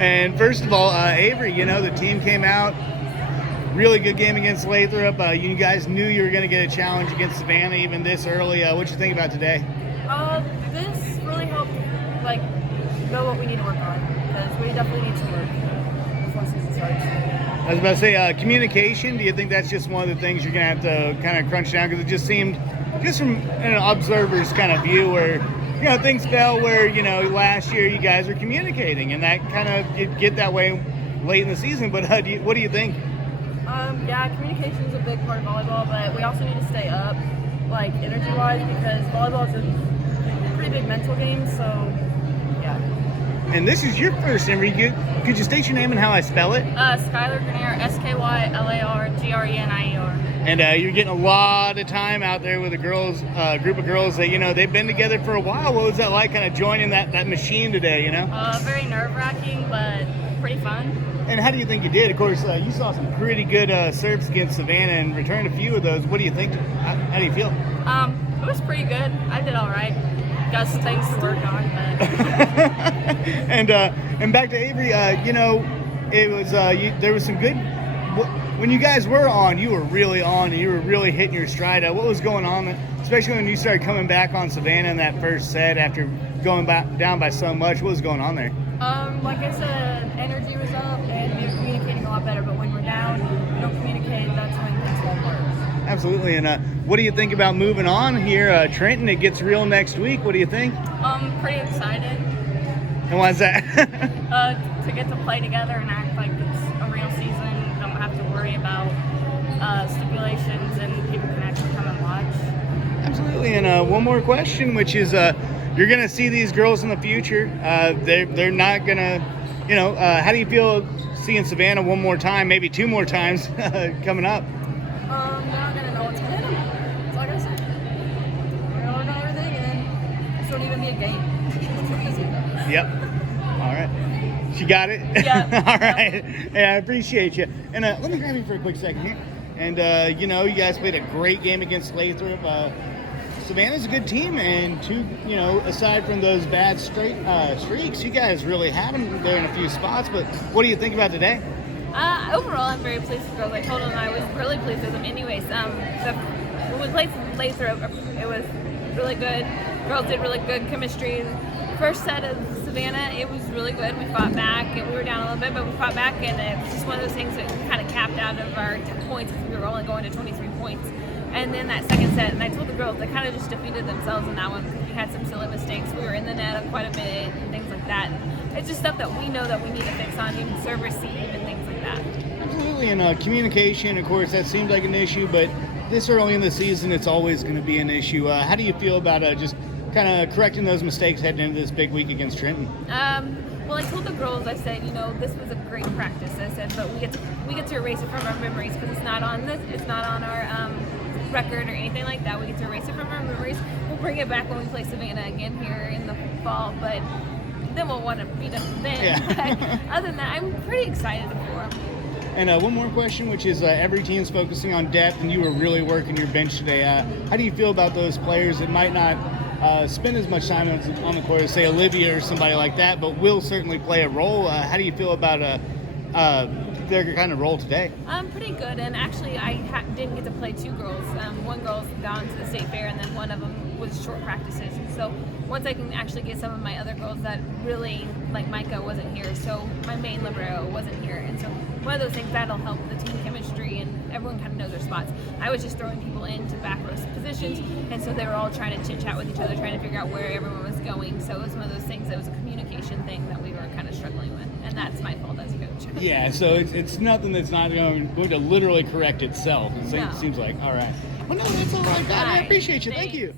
And first of all, Avery, the team came out, really good game against Lathrop. You guys knew you were going to get a challenge against Savannah even this early. What you think about today? This really helped, know what we need to work on, because we definitely need some work before the season starts. I was about to say, communication, do you think that's just one of the things you're going to have to kind of crunch down? Because it just seemed, just from an observer's kind of view, where things fell where, last year you guys were communicating, and that kind of did get that way late in the season. But what do you think? Yeah, communication is a big part of volleyball, but we also need to stay up, energy-wise, because volleyball is a pretty big mental game, so, yeah. And this is your first interview. Could you state your name and how I spell it? Skylar Grenier, SKYLARGRENIER. And you're getting a lot of time out there with a group of girls that, they've been together for a while. What was that like, kind of joining that machine today, Very nerve-wracking, but pretty fun. And how do you think you did? Of course, you saw some pretty good serves against Savannah and returned a few of those. What do you think? How do you feel? It was pretty good. I did all right. Got some things to work on, but... and back to Avery, it was there was some good. When you guys were on, you were really on, and you were really hitting your stride. What was going on, especially when you started coming back on Savannah in that first set after going back down by so much? What was going on there? Like I said, energy was up, and we were communicating a lot better. But when we're down, we don't communicate. That's when things won't work. Absolutely. And what do you think about moving on here? Trenton, it gets real next week. What do you think? Pretty excited. And why is that? To get to play together and act like it's a real season. Don't have to worry about stipulations, and people can actually come and watch. Absolutely. And one more question, which is, you're going to see these girls in the future. They're not going to, how do you feel seeing Savannah one more time, maybe two more times coming up? They're not going to know what's going to hit them. That's like I said. We're going to learn everything, and this won't even be a game. Yep. All right. She got it? Yeah. All right. Yeah, I appreciate you. And let me grab you for a quick second here. And, you guys played a great game against Lathrop. Savannah's a good team, and aside from those bad streaks, you guys really had them there in a few spots. But what do you think about today? Overall, I'm very pleased with girls. I told them I was really pleased with them. Anyways, when we played Lathrop, it was really good. Girls did really good chemistry. First set of Savannah, it was really good. We fought back, and we were down a little bit, but we fought back, and it was just one of those things that kind of capped out of our points because we were only going to 23 points. And then that second set, and I told the girls, they kind of just defeated themselves in that one because we had some silly mistakes. We were in the net quite a bit and things like that. It's just stuff that we know that we need to fix on, even serve, receive, and things like that. Absolutely, and communication, of course, that seems like an issue, but this early in the season, it's always going to be an issue. How do you feel about just kind of correcting those mistakes heading into this big week against Trenton? Well, I told the girls, I said, this was a great practice. I said, but we get to erase it from our memories because it's not on our record or anything like that. We get to erase it from our memories. We'll bring it back when we play Savannah again here in the fall, but then we'll want to beat them then. Yeah. But other than that, I'm pretty excited for them. And one more question, which is every team's focusing on depth, and you were really working your bench today. How do you feel about those players that might not spend as much time on the court as, say, Olivia or somebody like that, but will certainly play a role? How do you feel about their kind of role today? Pretty good, and actually I didn't get to play two girls. One girl's gone to the state fair, and then one of them was short practices. So once I can actually get some of my other girls that really, like Micah wasn't here, so my main libero wasn't here, and so one of those things that'll help the team chemistry and everyone kind of knows their spots. I was just throwing people into back row positions, and so they were all trying to chit chat with each other, trying to figure out where everyone was going. So it was one of those things that was a communication thing that we were kind of struggling with, and that's my fault as a coach. Yeah, so it's nothing that's not going to literally correct itself. It seems like. All right. Well, no, that's all right. I appreciate you. Thank you.